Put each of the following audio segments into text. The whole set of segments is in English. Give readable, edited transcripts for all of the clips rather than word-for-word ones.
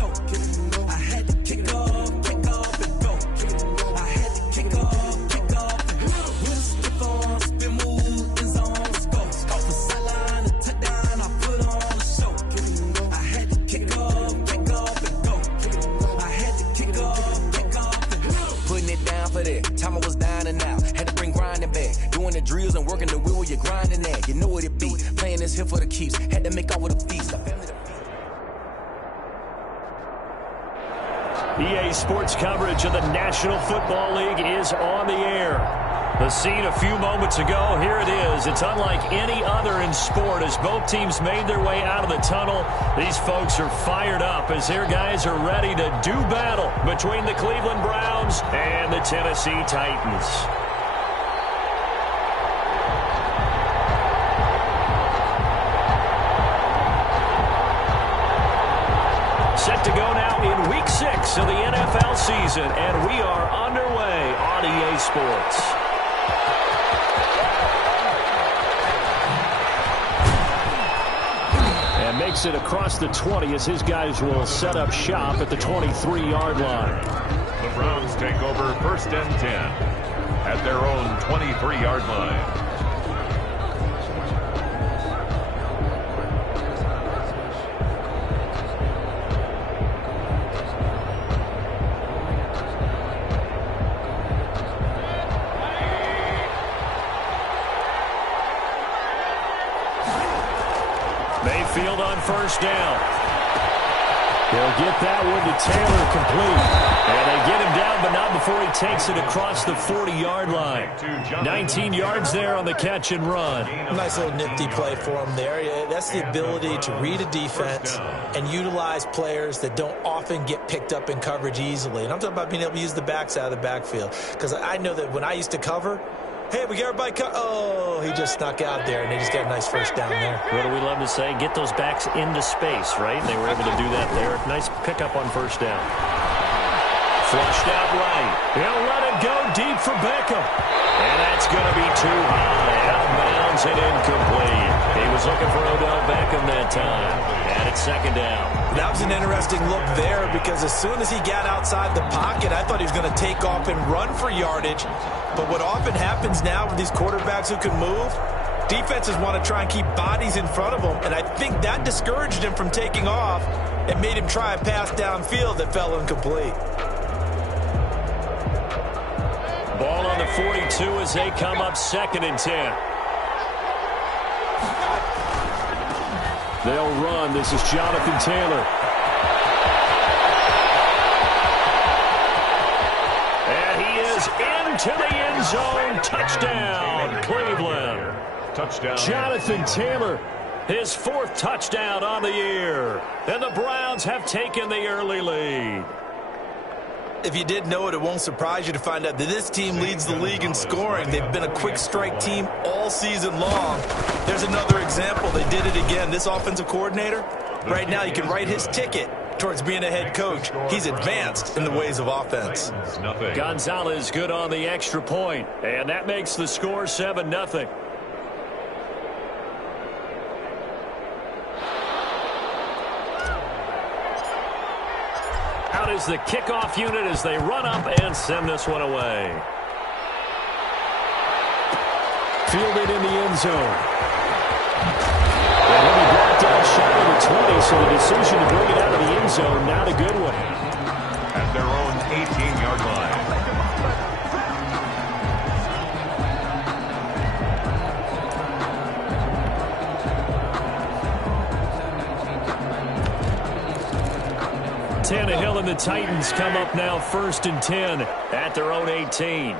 show. I had to kick off and go. I had to kick off and go. With a stiff on, spin move, is on, let's go. Off the sideline, a touchdown, I put on a show. I had to kick off and go. I had to kick off and go. Putting it down for that. Time I was down and out. Had to bring grinding back. Doing the drills and working the wheel where you're grinding at. You know what it be. Playing this here for the keeps. Had to make out with a feast. EA Sports coverage of the National Football League is on the air. The scene a few moments ago, here it is. It's unlike any other in sport as both teams made their way out of the tunnel. These folks are fired up as their guys are ready to do battle between the Cleveland Browns and the Tennessee Titans. Set to go now in Week 6 of the NFL season, and we are underway on EA Sports. And makes it across the 20 as his guys will set up shop at the 23-yard line. The Browns take over 1st and 10 at their own 23-yard line. Mayfield on 1st down. They'll get that one to Taylor complete. And they get him down, but not before he takes it across the 40-yard line. 19 yards there on the catch and run. Nice little nifty play for him there. That's the ability to read a defense and utilize players that don't often get picked up in coverage easily. And I'm talking about being able to use the backs out of the backfield. Because I know that when I used to cover, hey, we got everybody oh, he just snuck out there, and they just got a nice 1st down there. What do we love to say? Get those backs into space, right? They were able to do that there. Nice pickup on 1st down. Flushed out right. He'll let it go deep for Beckham. And that's going to be too high. Out of bounds and incomplete. He was looking for Odell Beckham that time. And it's 2nd down. That was an interesting look there because as soon as he got outside the pocket, I thought he was going to take off and run for yardage. But what often happens now with these quarterbacks who can move, defenses want to try and keep bodies in front of them. And I think that discouraged him from taking off and made him try a pass downfield that fell incomplete. Ball on the 42 as they come up 2nd and 10. They'll run. This is Jonathan Taylor. And he is into the end zone. Touchdown, Cleveland. Touchdown. Jonathan Taylor, his 4th touchdown on the year. And the Browns have taken the early lead. If you didn't know it, it won't surprise you to find out that this team leads the league in scoring. They've been a quick strike team all season long. There's another example. They did it again. This offensive coordinator, right now you can write his ticket towards being a head coach. He's advanced in the ways of offense. Gonzalez good on the extra point, and that makes the score 7-0. Out is the kickoff unit as they run up and send this one away. Fielded in the end zone. And he'll be brought down shy of the 20, so the decision to bring it out of the end zone, not a good one. At their own 18-yard line. Tannehill and the Titans come up now 1st and 10 at their own 18.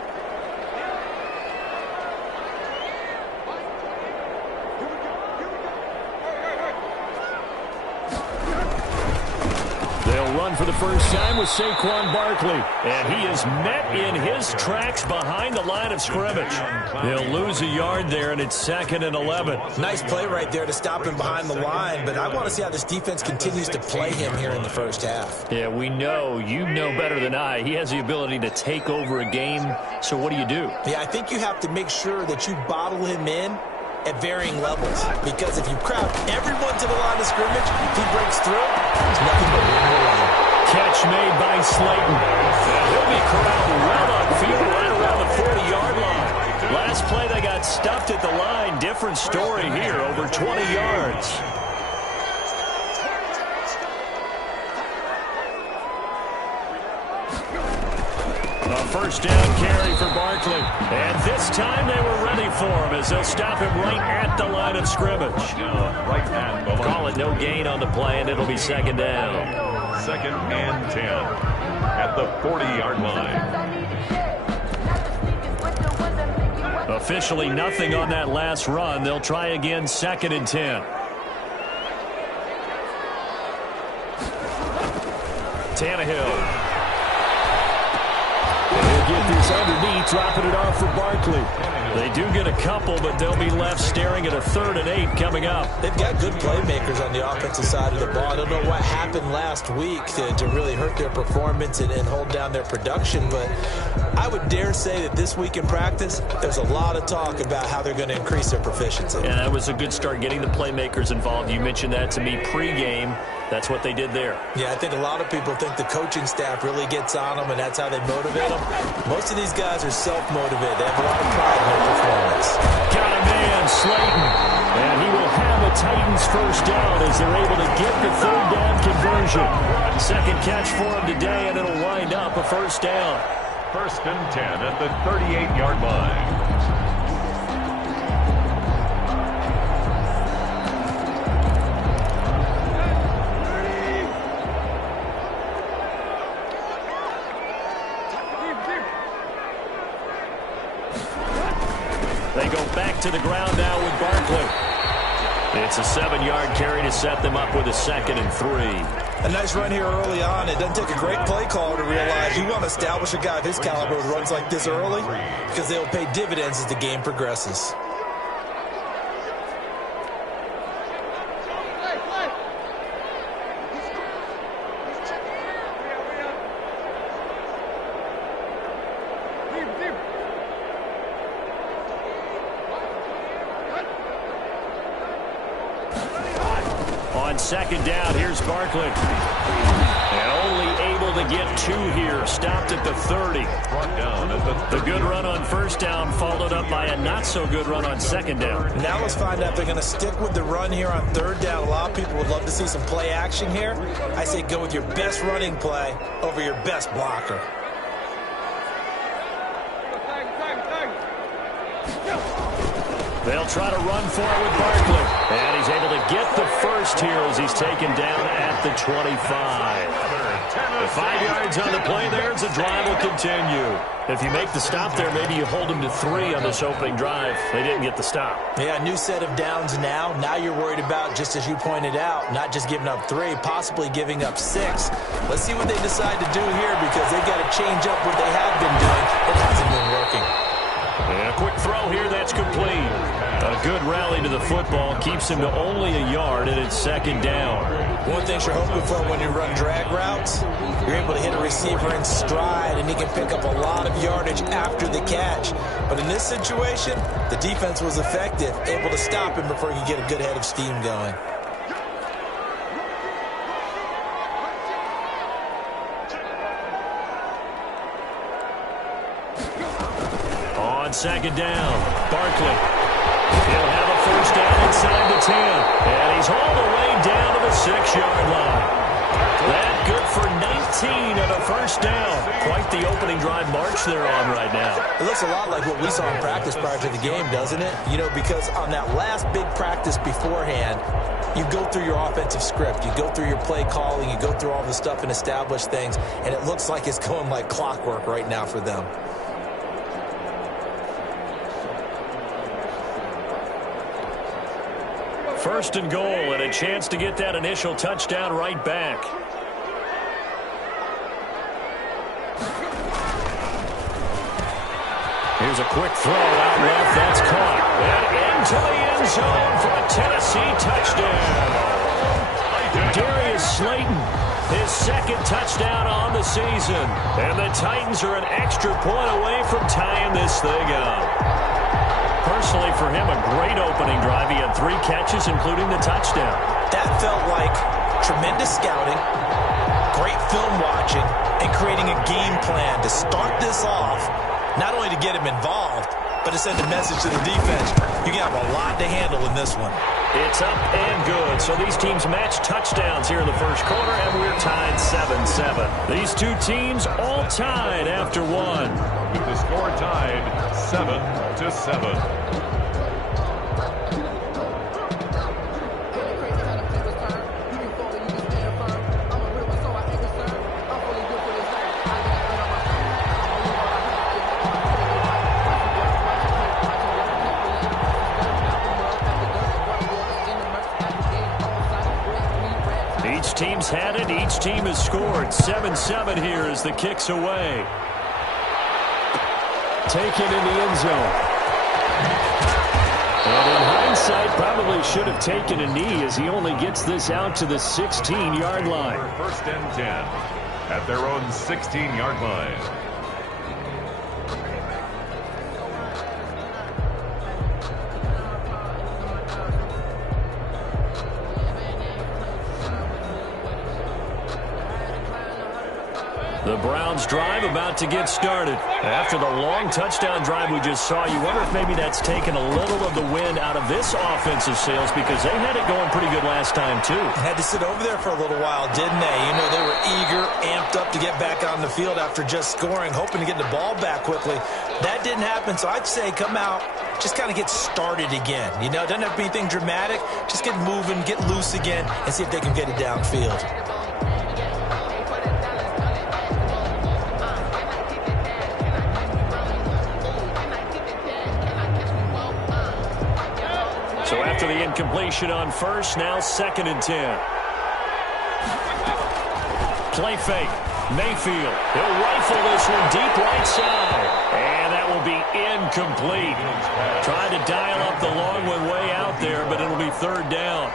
They'll run for the first time with Saquon Barkley. And he is met in his tracks behind the line of scrimmage. They'll lose a yard there, and it's 2nd and 11. Nice play right there to stop him behind the line, but I want to see how this defense continues to play him here in the 1st half. Yeah, we know, you know better than I, he has the ability to take over a game. So what do? Yeah, I think you have to make sure that you bottle him in at varying levels, because if you crowd everyone to the line of scrimmage, if he breaks through, there's nothing but room to run. catch made by Slayton. And he'll be corralled well upfield right around the 40-yard line. Last play, they got stuffed at the line. Different story here, over 20 yards. A first down carry for Barkley. And this time they were ready for him as they'll stop him right at the line of scrimmage. Call it no gain on the play, and it'll be second down. Second and 10 at the 40-yard line. Officially nothing on that last run. They'll try again, second and 10. Tannehill. They'll get this underneath, dropping it off for Barkley. They do get a couple, but they'll be left staring at a 3rd and 8 coming up. They've got good playmakers on the offensive side of the ball. I don't know what happened last week to really hurt their performance and hold down their production, but I would dare say that this week in practice, there's a lot of talk about how they're going to increase their proficiency. Yeah, that was a good start, getting the playmakers involved. You mentioned that to me pregame. That's what they did there. Yeah, I think a lot of people think the coaching staff really gets on them, and that's how they motivate them. Most of these guys are self-motivated. They have a lot of pride in their performance. Got a man, Slayton. And he will have a Titans first down as they're able to get the 3rd down conversion. Second catch for him today, and it'll wind up a first down. First and 10 at the 38-yard line. They go back to the ground now with Barkley. It's a 7-yard carry to set them up with a 2nd and 3. A nice run here early on. It doesn't take a great play caller to realize you want to establish a guy of his caliber with runs like this early because they'll pay dividends as the game progresses. On second down, here's Barkley. And only able to get 2 here. Stopped at the 30. The good run on first down followed up by a not-so-good run on second down. Now let's find out if they're going to stick with the run here on 3rd down. A lot of people would love to see some play action here. I say go with your best running play over your best blocker. They'll try to run for it with Barkley. And he's able to get the first here as he's taken down at the 25. The 5 yards on the play there as the drive will continue. If you make the stop there, maybe you hold them to 3 on this opening drive. They didn't get the stop. Yeah, new set of downs now. Now you're worried about, just as you pointed out, not just giving up 3, possibly giving up 6. Let's see what they decide to do here because they've got to change up what they have been doing. It hasn't been working. And a quick throw here, that's complete. A good rally to the football keeps him to only a yard, and it's second down. One thing you're hoping for when you run drag routes, you're able to hit a receiver in stride, and he can pick up a lot of yardage after the catch. But in this situation, the defense was effective, able to stop him before he could get a good head of steam going. On second down, Barkley. He'll have a first down inside the 10. And he's all the way down to the 6-yard line. That good for 19 and a first down. Quite the opening drive march they're on right now. It looks a lot like what we saw in practice prior to the game, doesn't it? You know, because on that last big practice beforehand, you go through your offensive script. You go through your play calling. You go through all the stuff and establish things. And it looks like it's going like clockwork right now for them. First and goal, and a chance to get that initial touchdown right back. Here's a quick throw out left. That's caught. And into the end zone for a Tennessee touchdown. Darius Slayton, his 2nd touchdown on the season. And the Titans are an extra point away from tying this thing up. Personally, for him, a great opening drive. He had 3 catches, including the touchdown. That felt like tremendous scouting, great film watching. watching and creating a game plan to start this off, not only to get him involved, but to send a message to the defense. You have a lot to handle in this one. It's up and good. So these teams match touchdowns here in the first quarter, and we're tied 7-7. These two teams all tied after one. With the score tied 7-7. Each team's had it. Each team has scored. 7-7 here as the kick's away. Taken in the end zone. And in hindsight, probably should have taken a knee as he only gets this out to the 16-yard line. First and 10 at their own 16-yard line. The Browns drive about to get started. After the long touchdown drive we just saw, you wonder if maybe that's taken a little of the wind out of this offensive sails because they had it going pretty good last time too. Had to sit over there for a little while, didn't they? You know, they were eager, amped up to get back on the field after just scoring, hoping to get the ball back quickly. That didn't happen, so I'd say come out, just kind of get started again. You know, it doesn't have to be anything dramatic. Just get moving, get loose again, and see if they can get it downfield. So after the incompletion on first, now 2nd and 10. Play fake. Mayfield. He'll rifle this one deep right side. And that will be incomplete. Trying to dial up the long one way out there, but it'll be 3rd down.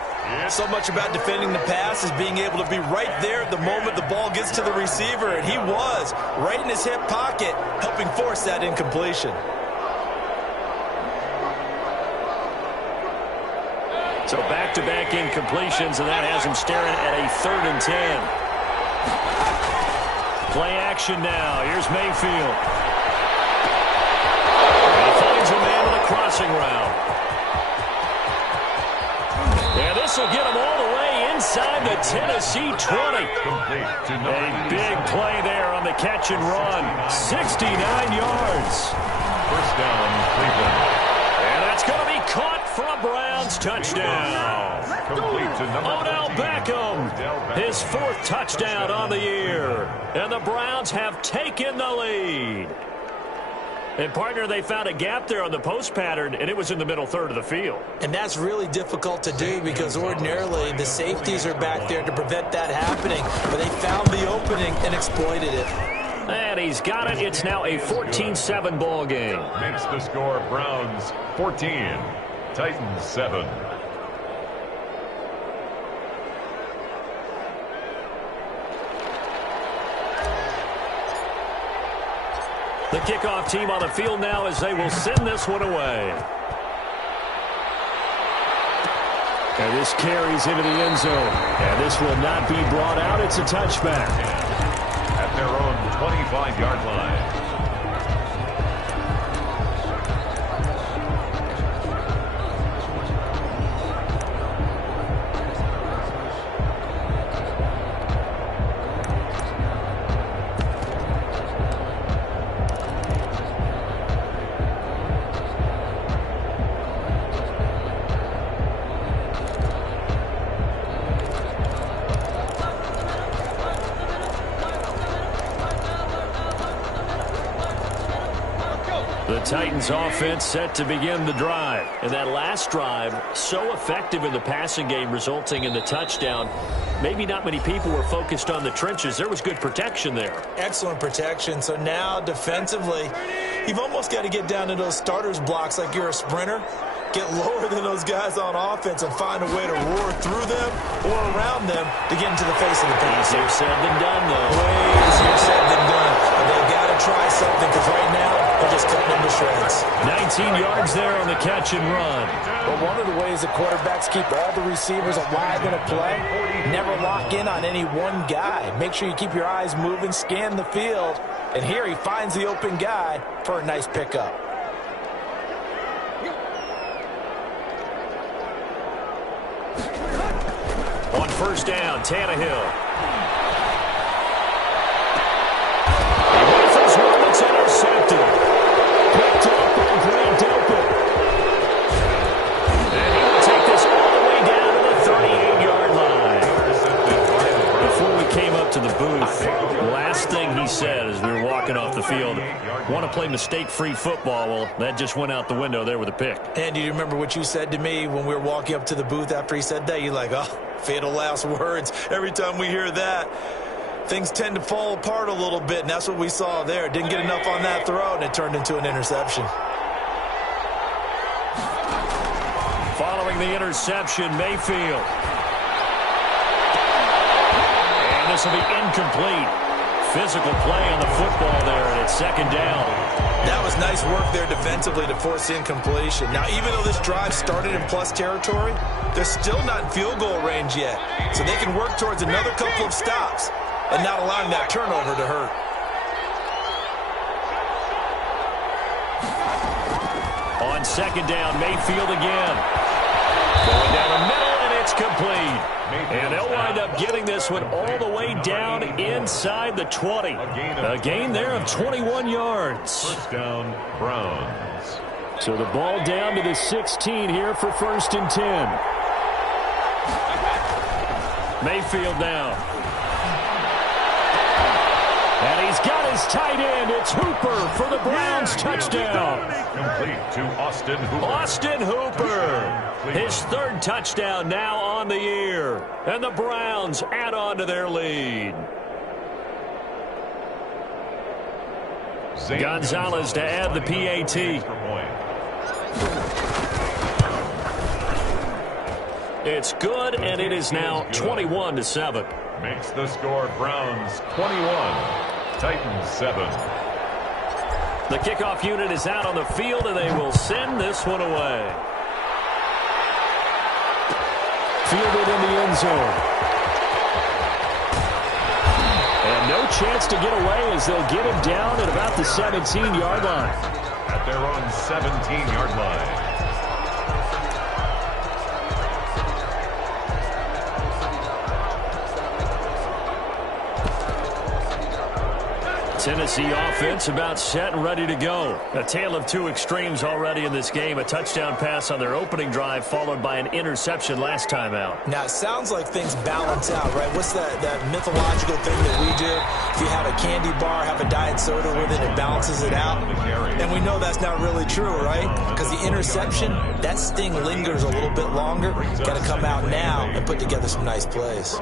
So much about defending the pass is being able to be right there at the moment the ball gets to the receiver. And he was right in his hip pocket, helping force that incompletion. So back-to-back incompletions, and that has him staring at a 3rd and 10. Play action now. Here's Mayfield. He finds a man with a crossing route. And this will get him all the way inside the Tennessee 20. A big play there on the catch and run. 69 yards. First down, Cleveland. And that's going to be caught for a Browns touchdown. Complete to number Odell 13. Beckham, his 4th touchdown on the year. And the Browns have taken the lead. And, partner, they found a gap there on the post pattern, and it was in the middle 3rd of the field. And that's really difficult to do because ordinarily the safeties are back there to prevent that happening. But they found the opening and exploited it. And he's got it. It's now a 14-7 ball game. Makes the score Browns 14, Titans 7. The kickoff team on the field now as they will send this one away. And this carries into the end zone. And this will not be brought out. It's a touchback. At their own 25-yard line. The Titans offense set to begin the drive. And that last drive, so effective in the passing game, resulting in the touchdown. Maybe not many people were focused on the trenches. There was good protection there. Excellent protection. So now defensively, you've almost got to get down to those starters blocks like you're a sprinter. Get lower than those guys on offense and find a way to roar through them or around them to get into the face of the pass. Easier said than done, though. Way easier said than done. But they've got to try something because right now they're just cutting into shreds. 19 yards there on the catch and run. Well, one of the ways that quarterbacks keep all the receivers alive in a play, never lock in on any one guy. Make sure you keep your eyes moving, scan the field, and here he finds the open guy for a nice pickup. On first down, Tannehill. It's intercepted. Picked up by Grant Delpit. And he will take this all the way down to the 38-yard line. Before we came up to the booth, the last thing he said as we were walking off the field, want to play mistake-free football. Well, that just went out the window there with a pick. And do you remember what you said to me when we were walking up to the booth after he said that? You're like, oh, fatal last words. Every time we hear that, things tend to fall apart a little bit, and that's what we saw there. Didn't get enough on that throw, and it turned into an interception. Following the interception, Mayfield. And this will be incomplete. Physical play on the football there, and it's second down. That was nice work there defensively to force incompletion. Now, even though this drive started in plus territory, they're still not in field goal range yet. So they can work towards another couple of stops and not allowing that turnover to hurt. On second down, Mayfield again. Going down the middle, and it's complete. And they'll wind up getting this one all the way down inside the 20. A gain there of 21 yards. First down, Browns. So the ball down to the 16 here for 1st and 10. Mayfield now. And he's got his tight end. It's Hooper for the Browns touchdown. Complete to Austin Hooper. Austin Hooper. His third touchdown now on the year. And the Browns add on to their lead. Gonzalez to add the PAT. It's good, and it is now 21-7. Makes the score Browns 21, Titans 7. The kickoff unit is out on the field, and they will send this one away. Fielded in the end zone. And no chance to get away as they'll get him down at about the 17-yard line. At their own 17-yard line. Tennessee offense about set and ready to go. A tale of two extremes already in this game. A touchdown pass on their opening drive followed by an interception last time out. Now, it sounds like things balance out, right? What's that mythological thing that we do? If you have a candy bar, have a diet soda with it, it balances it out. And we know that's not really true, right? Because the interception, that sting lingers a little bit longer. Got to come out now and put together some nice plays.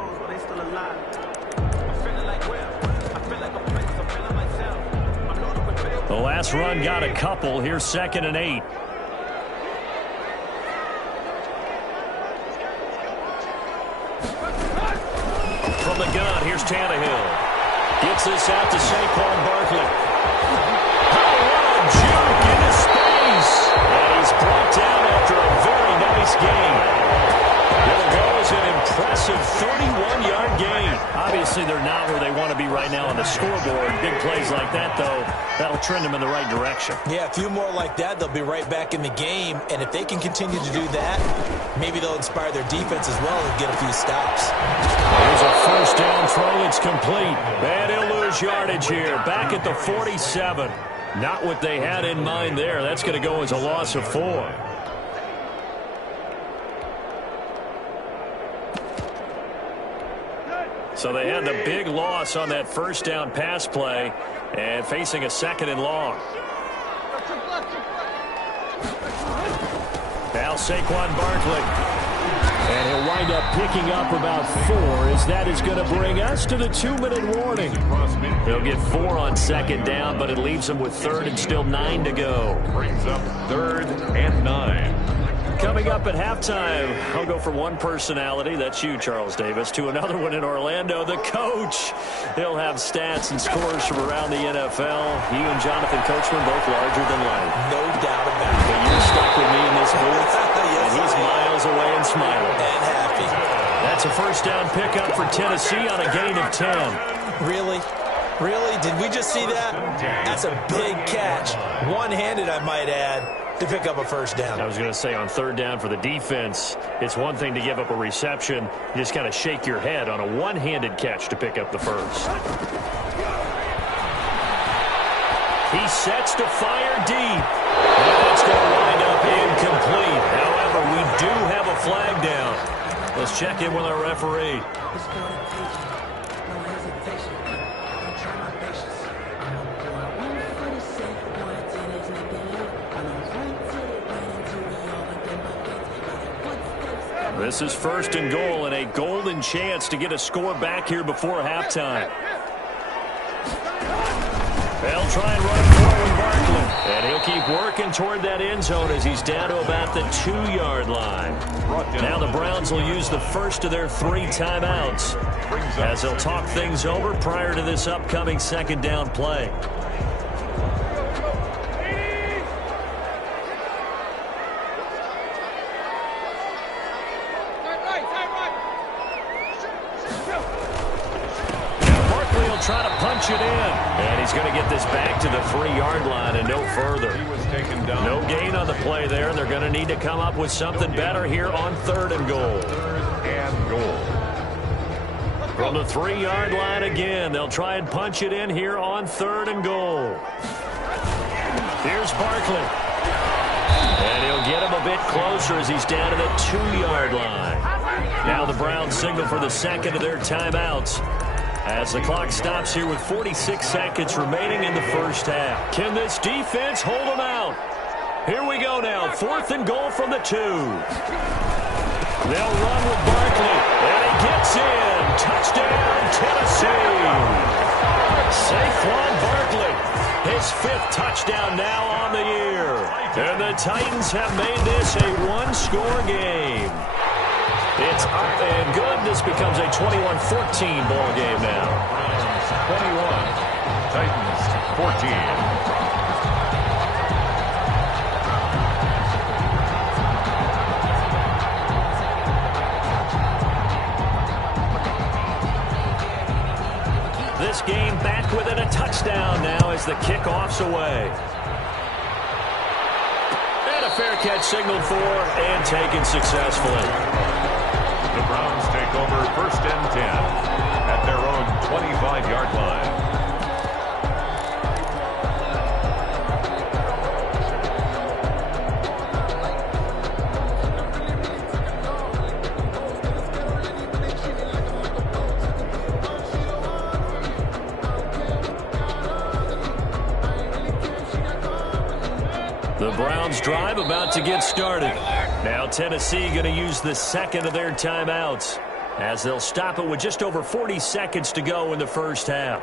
The last run got a couple. Here's 2nd and 8. From the gun, here's Tannehill. Gets this out to Saquon Barkley. Oh, what a juke into space. And he's brought down after a very nice gain. It'll go as an impressive 31-yard gain. Obviously, they're not where they want to be right now on the scoreboard. Big plays like that, though, that'll trend them in the right direction. Yeah, a few more like that, they'll be right back in the game. And if they can continue to do that, maybe they'll inspire their defense as well and get a few stops. Here's a first down throw. It's complete. And he'll lose yardage here. Back at the 47. Not what they had in mind there. That's going to go as a loss of 4. So they had the big loss on that first down pass play and facing a 2nd and long. Now Saquon Barkley. And he'll wind up picking up about 4 as that is going to bring us to the 2-minute warning. They'll get 4 on 2nd down, but it leaves them with 3rd and still 9 to go. Brings up 3rd and 9. Coming up at halftime, I'll go from one personality, that's you, Charles Davis, to another one in Orlando, the coach. He'll have stats and scores from around the NFL. He and Jonathan Coachman both larger than life. No doubt about it. But you're stuck with me in this booth, and he's miles away and smiling. And happy. That's a first down pickup for Tennessee on a gain of 10. Really? Really? Did we just see that? That's a big catch. One-handed, I might add, to pick up a first down. I was going to say on third down for the defense, it's one thing to give up a reception. You just kind of shake your head on a one-handed catch to pick up the first. He sets to fire deep. And it's going to wind up incomplete. However, we do have a flag down. Let's check in with our referee. This is first and goal and a golden chance to get a score back here before halftime. They'll try and run forward Barkley. And he'll keep working toward that end zone as he's down to about the 2-yard line. Now the Browns will use the first of their 3 timeouts as they'll talk things over prior to this upcoming second down play. Try to punch it in. And he's going to get this back to the 3-yard line and no further. He was taken down. No gain on the play there, and they're going to need to come up with something better here on third and goal. Third and goal. From the 3-yard line again, they'll try and punch it in here on third and goal. Here's Barkley. And he'll get him a bit closer as he's down to the 2-yard line. Now the Browns signal for the second of their timeouts, as the clock stops here with 46 seconds remaining in the first half. Can this defense hold them out? Here we go now. 4th and goal from the 2. They'll run with Barkley. And he gets in. Touchdown, Tennessee. Saquon Barkley. His 5th touchdown now on the year. And the Titans have made this a one-score game. It's up and good. This becomes a 21-14 ball game now. 21, Titans 14. This game back within a touchdown now as the kickoff's away. And a fair catch signaled for and taken successfully. The Browns take over first and 10 at their own 25-yard line. The Browns drive about to get started. Now Tennessee going to use the second of their timeouts as they'll stop it with just over 40 seconds to go in the first half.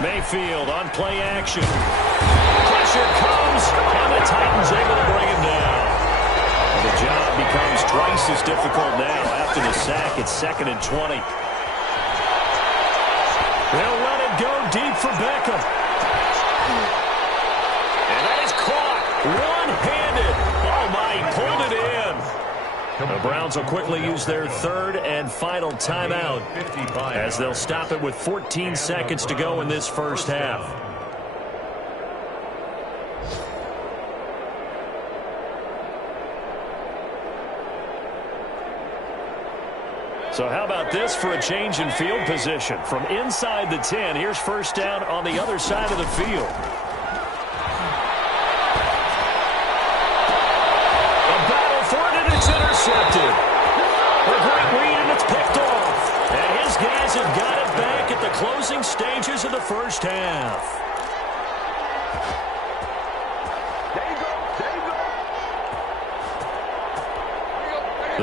Mayfield on play action. Pressure comes, and the Titans able to bring him down. And the job becomes twice as difficult now after the sack. It's 2nd and 20. They'll let it go deep for Beckham. And that is caught one-handed. Oh, my, he pulled it in. The Browns will quickly use their 3rd and final timeout as they'll stop it with 14 seconds to go in this first half. So how about this for a change in field position? From inside the 10, here's first down on the other side of the field. Intercepted. A great read, and it's picked off. And his guys have got it back at the closing stages of the first half. There you go.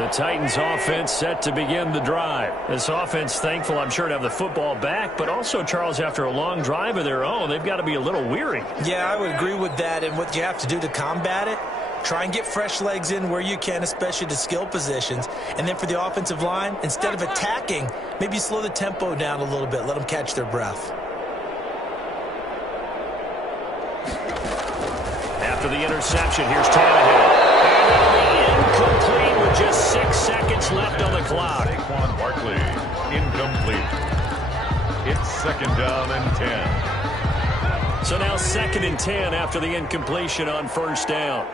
The Titans offense set to begin the drive. This offense thankful, I'm sure, to have the football back, but also, Charles, after a long drive of their own, they've got to be a little weary. Yeah, I would agree with that, and what you have to do to combat it, try and get fresh legs in where you can, especially to skill positions. And then for the offensive line, instead of attacking, maybe slow the tempo down a little bit, let them catch their breath. After the interception, here's Tannehill. Incomplete with just 6 seconds left on the clock. Saquon Barkley, incomplete. It's second down and 10. So now 2nd and 10 after the incompletion on first down.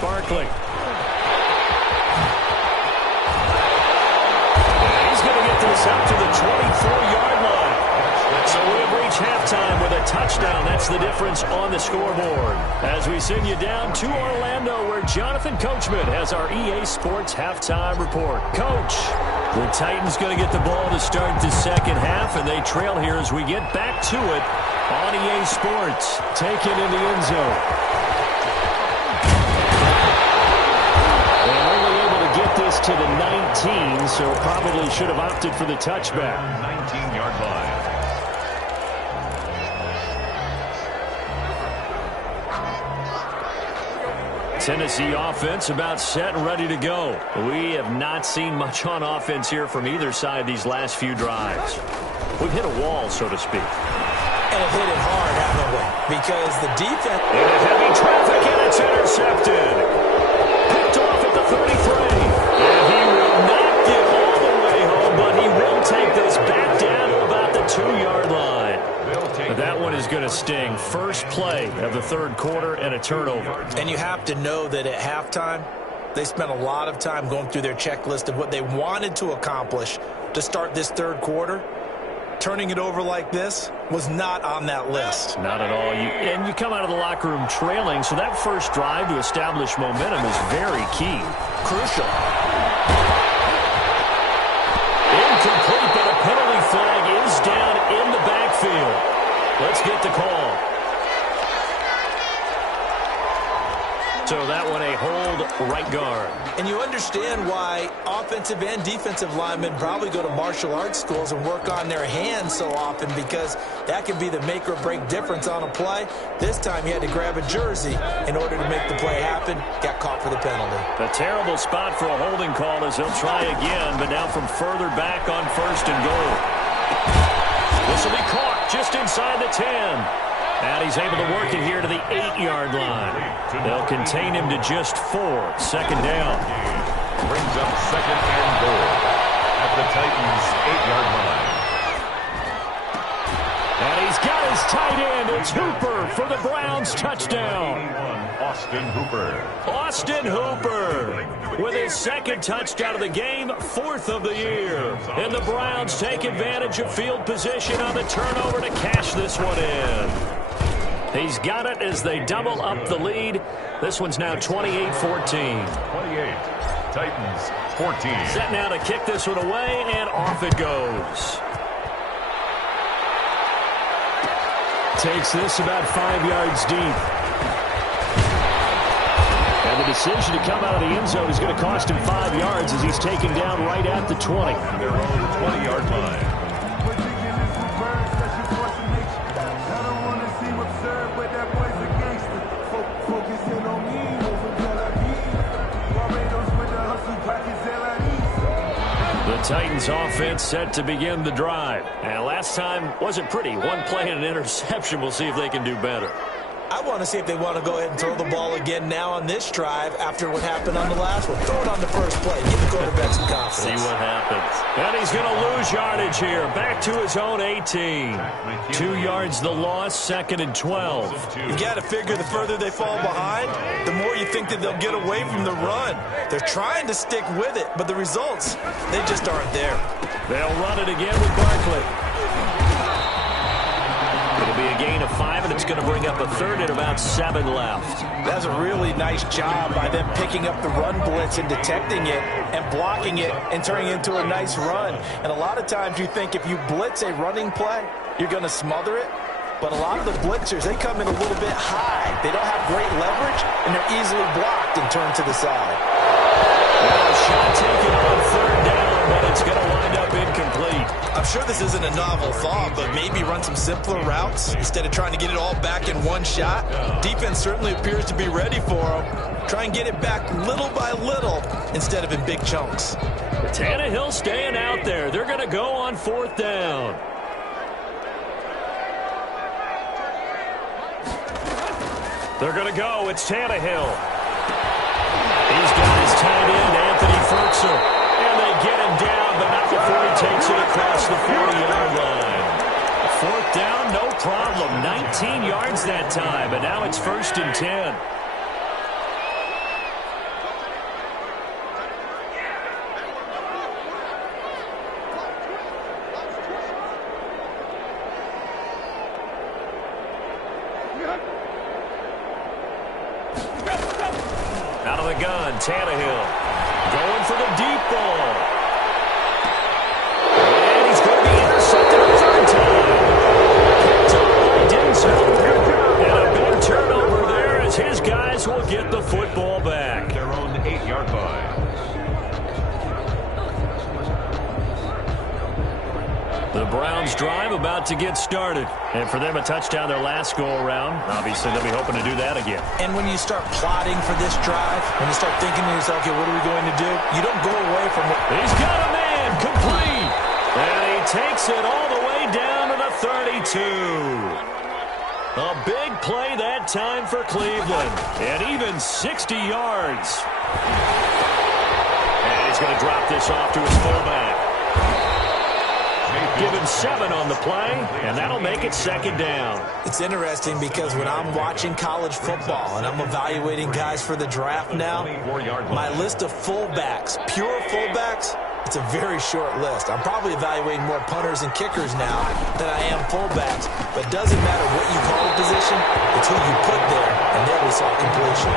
Barkley. Up to the 24-yard line. So we have reached halftime with a touchdown. That's the difference on the scoreboard. As we send you down to Orlando, where Jonathan Coachman has our EA Sports halftime report. Coach, the Titans going to get the ball to start the second half, and they trail here as we get back to it on EA Sports. Taken in the end zone. This to the 19, so probably should have opted for the touchback. 19-yard line. Tennessee offense about set and ready to go. We have not seen much on offense here from either side these last few drives. We've hit a wall, so to speak. And it hit it hard, haven't we? Because the defense... Into heavy traffic, and it's intercepted. Picked off at the 33. And he will not get all the way home, but he will take this back down to about the 2-yard line. But that one is going to sting. First play of the third quarter and a turnover. And you have to know that at halftime, they spent a lot of time going through their checklist of what they wanted to accomplish to start this third quarter. Turning it over like this was not on that list. Not at all. And you come out of the locker room trailing, so that first drive to establish momentum is very key. Crucial. Incomplete, but a penalty flag is down in the backfield. Let's get the call. So that one a hold right guard. And you understand why offensive and defensive linemen probably go to martial arts schools and work on their hands so often, because that can be the make or break difference on a play. This time he had to grab a jersey in order to make the play happen. Got caught for the penalty. A terrible spot for a holding call as he'll try again, but now from further back on first and goal. This will be caught just inside the 10. And he's able to work it here to the 8-yard line. They'll contain him to just 4. Second down. Brings up second and goal at the Titans' 8-yard line. And he's got his tight end. It's Hooper for the Browns touchdown. Austin Hooper. Austin Hooper with his second touchdown of the game, 4th of the year. And the Browns take advantage of field position on the turnover to cash this one in. He's got it as they double up the lead. This one's now 28-14. 28. Titans 14. Set now to kick this one away, and off it goes. Takes this about 5 yards deep. And the decision to come out of the end zone is going to cost him 5 yards as he's taken down right at the 20. Their own 20-yard line. The Titans offense set to begin the drive. And last time wasn't pretty. One play and an interception. We'll see if they can do better. I want to see if they want to go ahead and throw the ball again now on this drive after what happened on the last one. Throw it on the first play. Give the quarterback some confidence. See what happens. And he's going to lose yardage here. Back to his own 18. 2 yards the loss, 2nd and 12. You got to figure the further they fall behind, the more you think that they'll get away from the run. They're trying to stick with it, but the results, they just aren't there. They'll run it again with Barkley. It'll be a gain of to 5, and it's going to bring up a third and about 7 left. That's a really nice job by them picking up the run blitz and detecting it and blocking it and turning it into a nice run. And a lot of times you think if you blitz a running play, you're going to smother it. But a lot of the blitzers, they come in a little bit high. They don't have great leverage, and they're easily blocked and turned to the side. Well, shot taken on third down, but it's going to wind up incomplete. I'm sure this isn't a novel thought, but maybe run some simpler routes instead of trying to get it all back in one shot. Defense certainly appears to be ready for them. Try and get it back little by little instead of in big chunks. Tannehill staying out there. They're going to go on 4th down. They're going to go. It's Tannehill. He's got his tight end, Anthony Ferguson. And they get him down, but not before he takes it across the 40-yard line. 4th down, no problem. 19 yards that time, and now it's 1st and 10. Out of the gun, Tannehill going for the deep ball. And he's going to be intercepted a 3rd time. Picked up by Denzel. And a big turnover there as his guys will get the football back. Their own 8-yard line. The Browns drive about to get started. And for them, a touchdown their last go-around. Obviously, they'll be hoping to do that again. And when you start plotting for this drive, when you start thinking to yourself, okay, what are we going to do? You don't go away from it. He's got a man complete. And he takes it all the way down to the 32. A big play that time for Cleveland. And even 60 yards. And he's going to drop this off to his fullback. Give him 7 on the play, and that'll make it 2nd down. It's interesting because when I'm watching college football and I'm evaluating guys for the draft now, my list of fullbacks, pure fullbacks, it's a very short list. I'm probably evaluating more punters and kickers now than I am fullbacks, but it doesn't matter what you call a position, it's who you put there, and there we saw completion.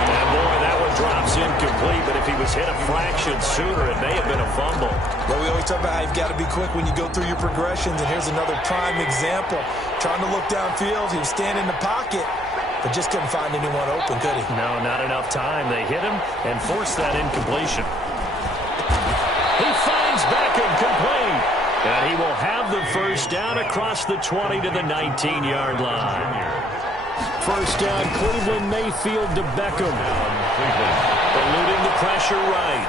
And boy, that one drops incomplete, but if he was hit a fraction sooner, it may have been a fumble. Well, we always talk about how you've got to be quick when you go through your progressions, and here's another prime example. Trying to look downfield, he was standing in the pocket, but just couldn't find anyone open, could he? No, not enough time. They hit him and forced that incompletion. He finds Beckham complete, and he will have the 1st down across the 20 to the 19-yard line. 1st down, Cleveland, Mayfield to Beckham. Eluding the pressure right.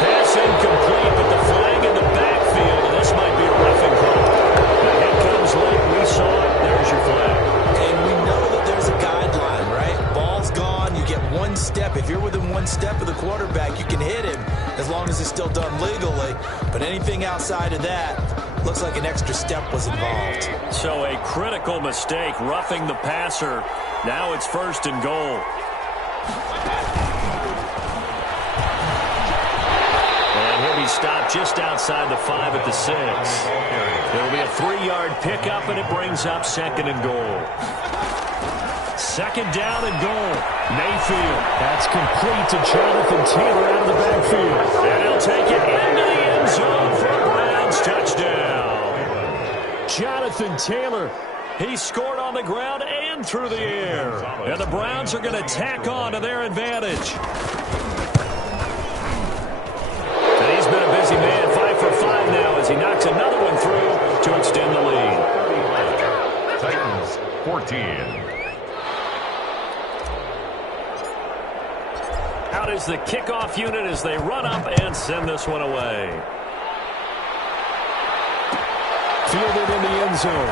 Pass incomplete, but the flag in the backfield, and this might be a roughing call. The hit comes late. We saw it. There's your flag. And we know that there's a guideline, right? Ball's gone. You get 1 step. If you're within 1 step of the quarterback, you can hit him as long as it's still done legally. But anything outside of that, looks like an extra step was involved. So a critical mistake, roughing the passer. Now it's 1st and goal. And he'll be stopped just outside the 5 at the 6. It'll be a 3-yard pickup, and it brings up 2nd and goal. 2nd down and goal. Mayfield. That's complete to Jonathan Taylor out of the backfield. And he'll take it into the end zone for a Browns touchdown. Jonathan Taylor, he scored on the ground and through the air. And the Browns are going to tack on to their advantage. And he's been a busy man, 5 for 5 now as he knocks another one through to extend the lead. Titans 14. Out is the kickoff unit as they run up and send this one away. Fielded in the end zone.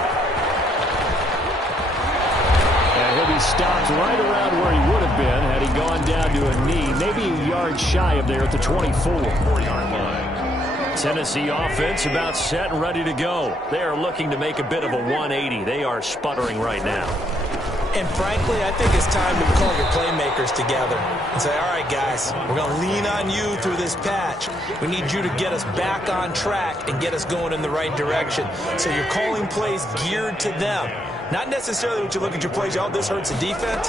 And he'll be stopped right around where he would have been had he gone down to a knee, maybe a yard shy of there at the 24. 4-yard line. Tennessee offense about set and ready to go. They are looking to make a bit of a 180. They are sputtering right now. And frankly, I think it's time to call your playmakers together and say, all right, guys, we're going to lean on you through this patch. We need you to get us back on track and get us going in the right direction. So you're calling plays geared to them. Not necessarily what you look at your plays, oh, this hurts the defense.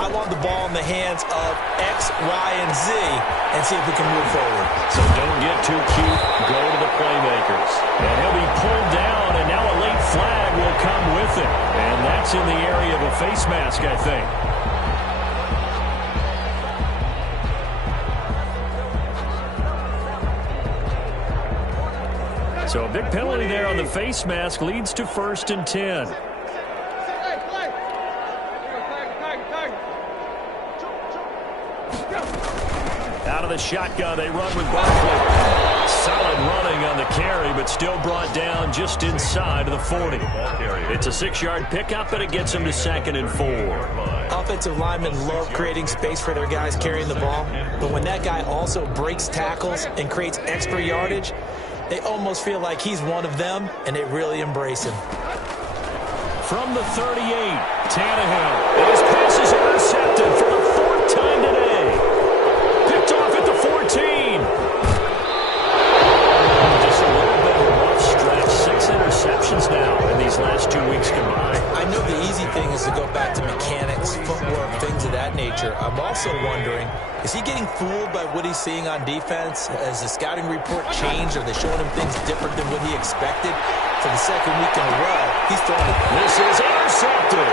I want the ball in the hands of X, Y, and Z and see if we can move forward. So don't get too cute. Go to the playmakers. And he'll be pulled down, and now a late flag will come with it. And that's in the area of a face mask, I think. So a big penalty there on the face mask leads to 1st and 10. Out of the shotgun, they run with Barkley. Solid running on the carry, but still brought down just inside of the 40. It's a 6-yard pickup, and it gets them to 2nd and 4. Offensive linemen love creating space for their guys carrying the ball, but when that guy also breaks tackles and creates extra yardage, they almost feel like he's one of them, and they really embrace him. From the 38, Tannehill. His pass is intercepted for the 4th time today. Picked off at the 14. Just a little bit of a rough stretch. 6 interceptions now in these last 2 weeks combined. I know the easy thing is to go back to mechanics, footwork, things of that nature. I'm also wondering, is he getting fooled by what he's seeing on defense? Has the scouting report changed? Are they showing him things different than what he expected? For the 2nd week in a row, he's throwing it. This is intercepted.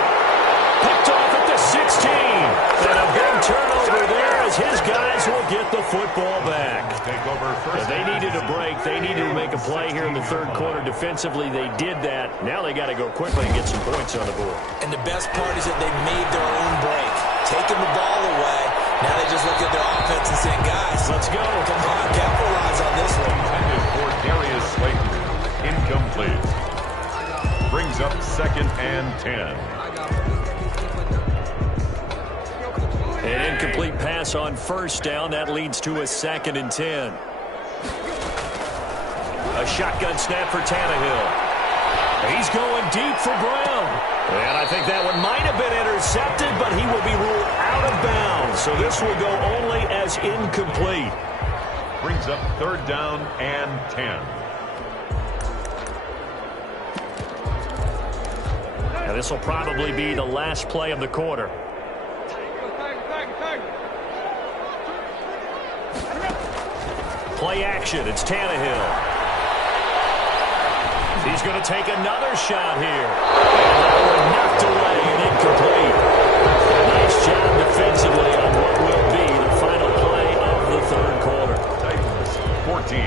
Picked off at the 16. And a big turnover there as his guys will get the football back. If they needed a break, they needed to make a play here in the 3rd quarter defensively. They did that. Now they got to go quickly and get some points on the board. And the best part is that they made their own break, taking the ball away. Now they just look at their offense and saying, guys, let's go. Come on, capitalize on this one. Intended for Darius Slayton. Incomplete. Brings up 2nd and 10. An incomplete pass on 1st down. That leads to a 2nd and 10. A shotgun snap for Tannehill. He's going deep for Brown. And I think that one might have been intercepted, but he will be ruled out of bounds. So this will go only as incomplete. Brings up 3rd down and 10. Now this will probably be the last play of the quarter. Play action. It's Tannehill. He's going to take another shot here. And that one knocked away and incomplete. Nice job defensively on what will be the final play of the 3rd quarter. Titans 14.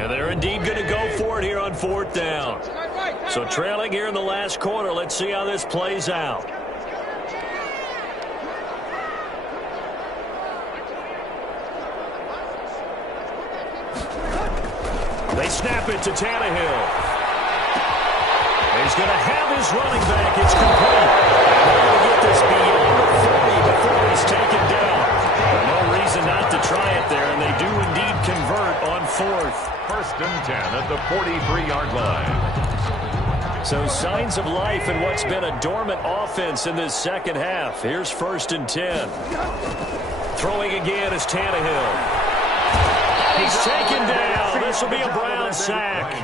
And they're indeed going to go for it here on 4th down. So trailing here in the last quarter. Let's see how this plays out. They snap it to Tannehill. He's going to have his running back. It's complete. And they're going to get this beyond the 40 before he's taken down. But no reason not to try it there, and they do indeed convert on 4th. 1st and 10 at the 43-yard line. So signs of life in what's been a dormant offense in this 2nd half. Here's 1st and 10. Throwing again is Tannehill. He's taken down. This will be a Brown sack.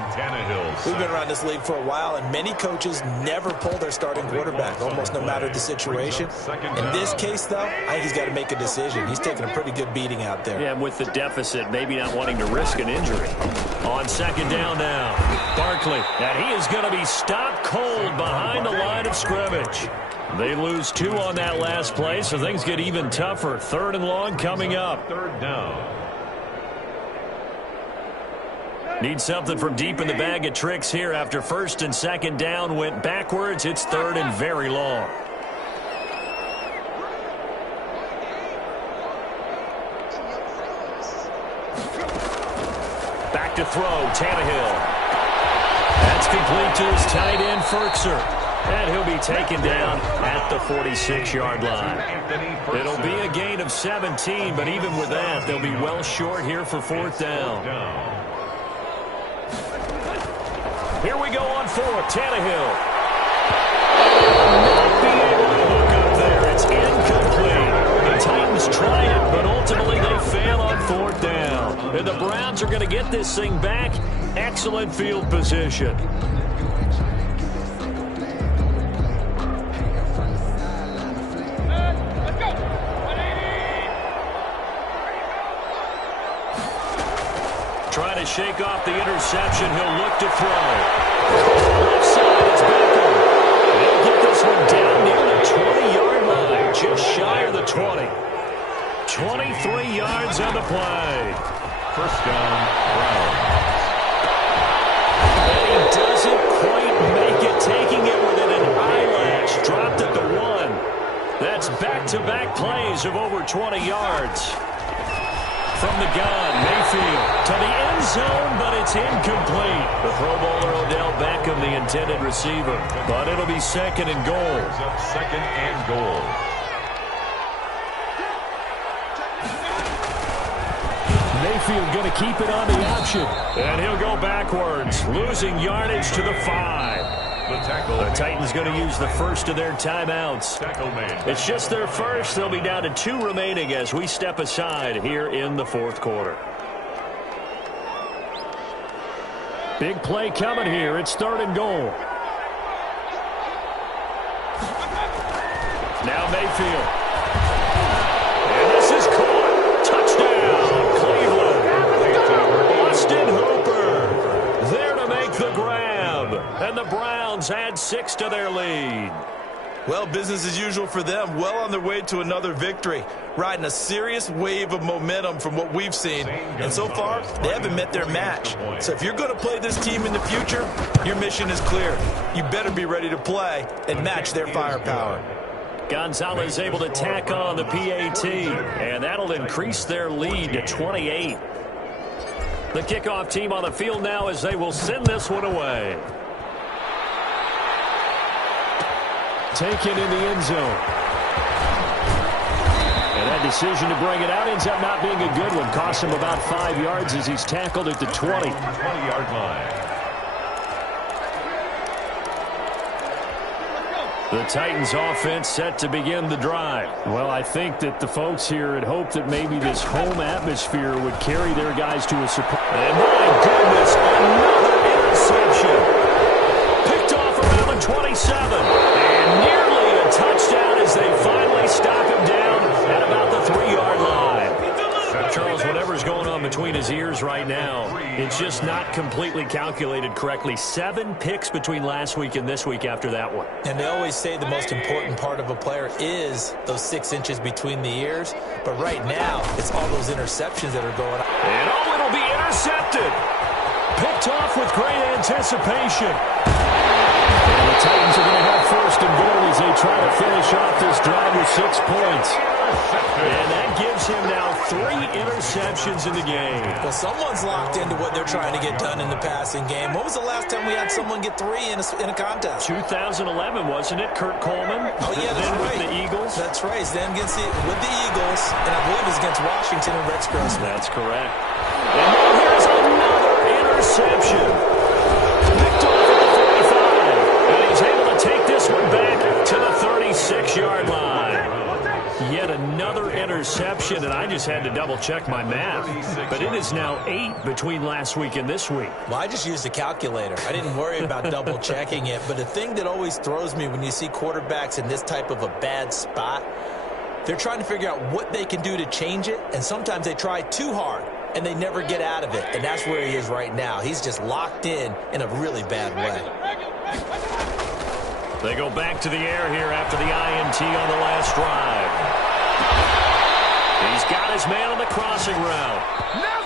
We've been around this league for a while, and many coaches never pull their starting quarterback, almost no matter the situation. In this case, though, I think he's got to make a decision. He's taking a pretty good beating out there. Yeah, with the deficit, maybe not wanting to risk an injury. On 2nd down now, Barkley. And he is going to be stopped cold behind the line of scrimmage. They lose 2 on that last play, so things get even tougher. 3rd and long coming up. 3rd down. Need something from deep in the bag of tricks here after 1st and 2nd down went backwards. It's 3rd and very long. Back to throw, Tannehill. That's complete to his tight end, Firkser. And he'll be taken down at the 46-yard line. It'll be a gain of 17, but even with that, they'll be well short here for 4th down. Here we go on 4th. Tannehill. Not being able to hook up there. It's incomplete. The Titans try it, but ultimately they fail on 4th down. And the Browns are going to get this thing back. Excellent field position. Trying to shake off the interception. He'll look to throw. Left side, it's Beckham. They'll get this one down near the 20-yard line, just shy of the 20. 23 yards on the play. First down, Browns. And he doesn't quite make it, taking it within an eyelash. Dropped at the 1. That's back-to-back plays of over 20 yards. From the gun, Mayfield to the end zone, but it's incomplete. The Pro Bowler Odell Beckham, the intended receiver. But it'll be second and goal. Up second and goal. Mayfield going to keep it on the option. And he'll go backwards, losing yardage to the 5. The Titans going to use the first of their timeouts. It's just their first. They'll be down to 2 remaining as we step aside here in the fourth quarter. Big play coming here. It's third and goal. Now Mayfield. And this is caught. Touchdown, Cleveland. Austin Hooper there to make the grab. And the Browns add 6 to their lead. Well, business as usual for them. Well on their way to another victory. Riding a serious wave of momentum from what we've seen. And so far, they haven't met their match. So if you're going to play this team in the future, your mission is clear. You better be ready to play and match their firepower. Gonzalez able to tack on the PAT. And that'll increase their lead to 28. The kickoff team on the field now as they will send this one away. Taken in the end zone. And that decision to bring it out ends up not being a good one. Cost him about 5 yards as he's tackled at the 20. 20-yard line. The Titans offense set to begin the drive. Well, I think that the folks here had hoped that maybe this home atmosphere would carry their guys to a surprise. And my goodness, another interception. Picked off around the 27. And nearly a touchdown as they finally stop him down at about the 3-yard line. Charles, whatever's going on between his ears right now, it's just not completely calculated correctly. 7 picks between last week and this week after that one. And they always say the most important part of a player is those 6 inches between the ears. But right now, it's all those interceptions that are going on. And oh, it'll be intercepted. Picked off with great anticipation. And the Titans are going to have first and goal as they try to finish off this drive with 6 points. And that gives him now 3 interceptions in the game. Well, someone's locked into what they're trying to get done in the passing game. When was the last time we had someone get 3 in a contest? 2011, wasn't it? Kurt Coleman. Oh, yeah, that's then right. With the Eagles. That's right. Then with the Eagles, and I believe it's against Washington and Rex Grossman. That's correct. And now here's another interception. Picked off at the 45. And he's able to take this one back to the 36-yard line. Yet another interception, and I just had to double-check my math. But it is now 8 between last week and this week. Well, I just used a calculator. I didn't worry about double-checking it. But the thing that always throws me when you see quarterbacks in this type of a bad spot, they're trying to figure out what they can do to change it, and sometimes they try too hard, and they never get out of it. And that's where he is right now. He's just locked in a really bad way. They go back to the air here after the INT on the last drive. He's got his man on the crossing route.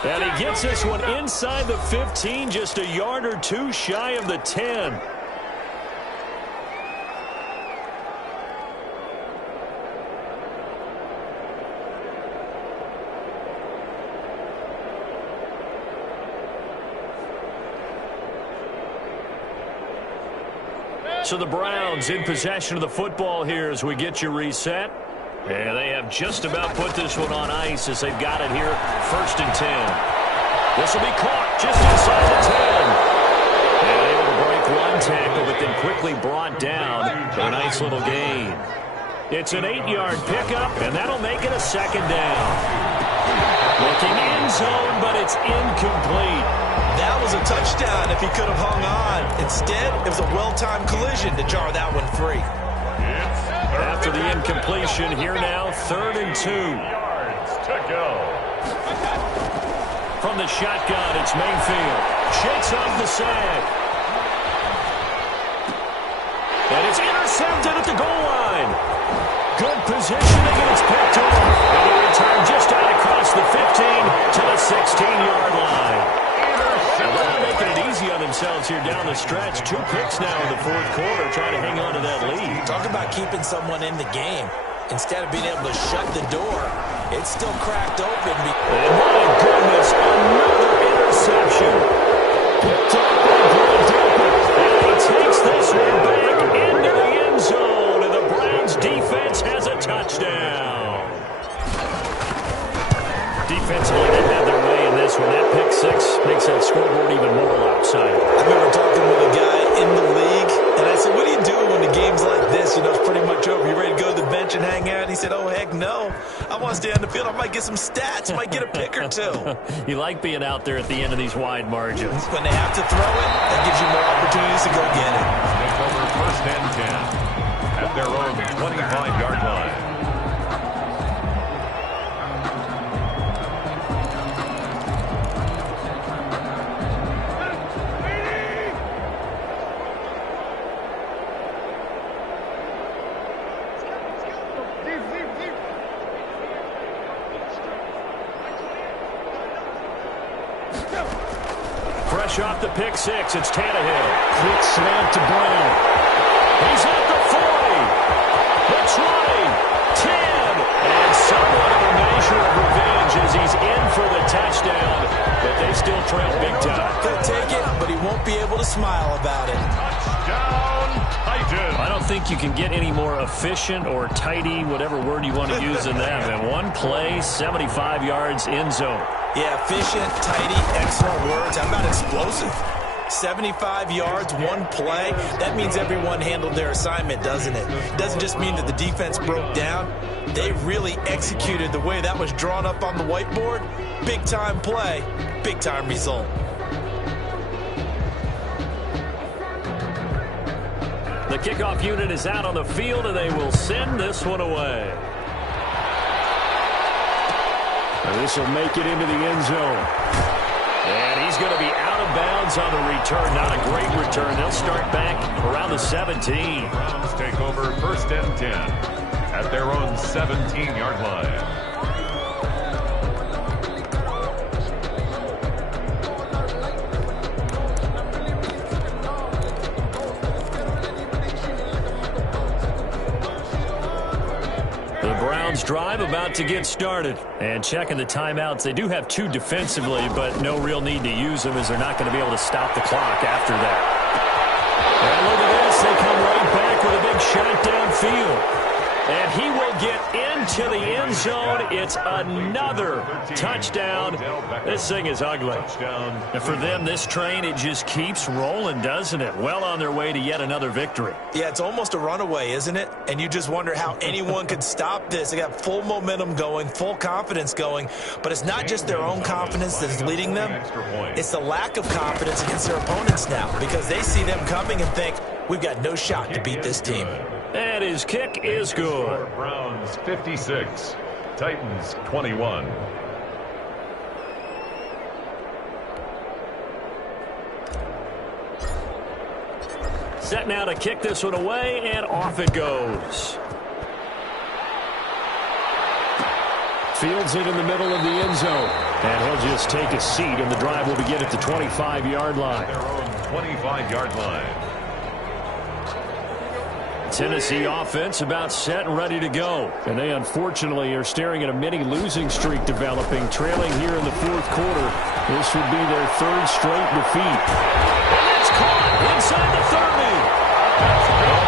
And he gets this one inside the 15, just a yard or 2 shy of the 10. So the Browns in possession of the football here as we get you reset. And they have just about put this one on ice as they've got it here, 1st and 10. This will be caught just inside the 10. And able to break one tackle, but then quickly brought down for a nice little gain. It's an 8-yard pickup, and that'll make it a 2nd down. Looking end zone, but it's incomplete. That was a touchdown if he could have hung on. Instead, it was a well-timed collision to jar that one free. After the incompletion, here now, 3rd and 2. Yards to go. From the shotgun, it's Mayfield. Shakes off the sack. And it's intercepted at the goal line. Good positioning, and it's picked off. And he returned just out across the 15 to the 16-yard line. Well, they're making it easy on themselves here down the stretch. 2 picks now in the 4th quarter, trying to hang on to that lead. Talk about keeping someone in the game. Instead of being able to shut the door, it's still cracked open. And my goodness, another interception. Picked up by Braddock. And he takes this one back into the end zone. And the Browns defense has a touchdown. Defensively, they had their way in this one. That pick 6 makes that scoreboard even more lopsided. I remember talking with a guy in the league, and I said, what do you do when the game's like this? You know, it's pretty much over. You ready to go to the bench and hang out? He said, oh, heck no. I want to stay on the field. I might get some stats. Might get a pick or 2. You like being out there at the end of these wide margins. When they have to throw it, that gives you more opportunities to go get it. Take over 1st and 10 at their own 25-yard line. Fresh off the pick 6, it's Tannehill. Quick slant to Brown. He's at the 40, the 20, 10, and somewhat of a measure of revenge as he's in for the touchdown, but they still trail big time. He'll take it, but he won't be able to smile about it. Touchdown, Titans. I don't think you can get any more efficient or tidy, whatever word you want to use in that. And one play, 75 yards in zone. Yeah, efficient, tidy, excellent words. How about explosive? 75 yards, one play. That means everyone handled their assignment, doesn't it? It doesn't just mean that the defense broke down. They really executed the way that was drawn up on the whiteboard. Big-time play, big-time result. The kickoff unit is out on the field, and they will send this one away. This will make it into the end zone. And he's going to be out of bounds on the return. Not a great return. They'll start back around the 17. Browns take over 1st and 10 at their own 17-yard line. Drive about to get started. And checking the timeouts. They do have 2 defensively, but no real need to use them as they're not going to be able to stop the clock after that. And look at this. They come right back with a big shot downfield. And he will get into the end zone. It's another touchdown. This thing is ugly. And for them, this train, it just keeps rolling, doesn't it? Well on their way to yet another victory. Yeah, it's almost a runaway, isn't it? And you just wonder how anyone could stop this. They got full momentum going, full confidence going. But it's not just their own confidence that's leading them. It's the lack of confidence against their opponents now because they see them coming and think, we've got no shot to beat this team. And his kick is good. Browns 56, Titans 21. Set now to kick this one away, and off it goes. Fields it in the middle of the end zone. And he'll just take a seat, and the drive will begin at the 25-yard line. Their own 25-yard line. Tennessee offense about set and ready to go. And they unfortunately are staring at a mini losing streak developing, trailing here in the 4th quarter. This would be their 3rd straight defeat. And it's caught inside the 30. A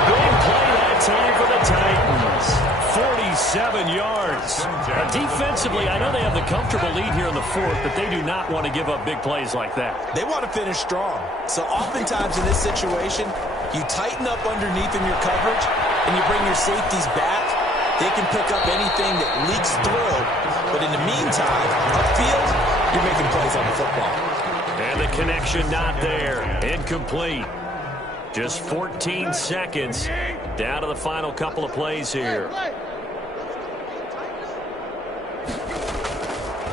big play that time for the Titans. 47 yards. Now, defensively, I know they have the comfortable lead here in the 4th, but they do not want to give up big plays like that. They want to finish strong. So oftentimes in this situation, you tighten up underneath in your coverage, and you bring your safeties back. They can pick up anything that leaks through. But But in the meantime, upfield, you're making plays on the football. And the connection not there. Incomplete. Just 14 seconds down to the final couple of plays here.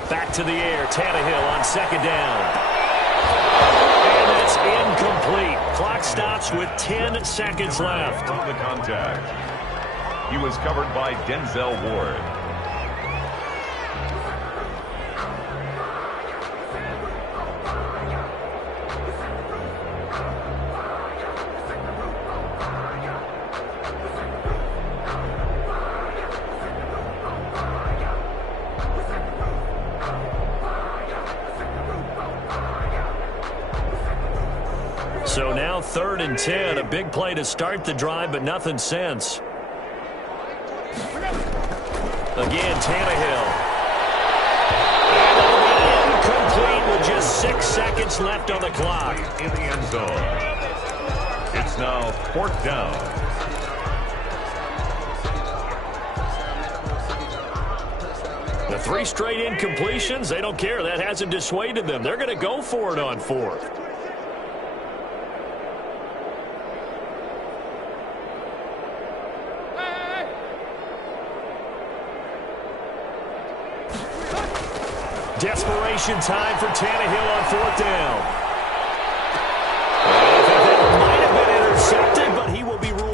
Back to the air. Tannehill on second down. And that's incomplete. Clock stops with 10 seconds left. From the contact. He was covered by Denzel Ward. So now 3rd and 10. A big play to start the drive, but nothing since. Again, Tannehill. And incomplete with just 6 seconds left on the clock. In the end zone. It's now 4th down. The 3 straight incompletions, they don't care. That hasn't dissuaded them. They're going to go for it on 4th. Desperation time for Tannehill on 4th down.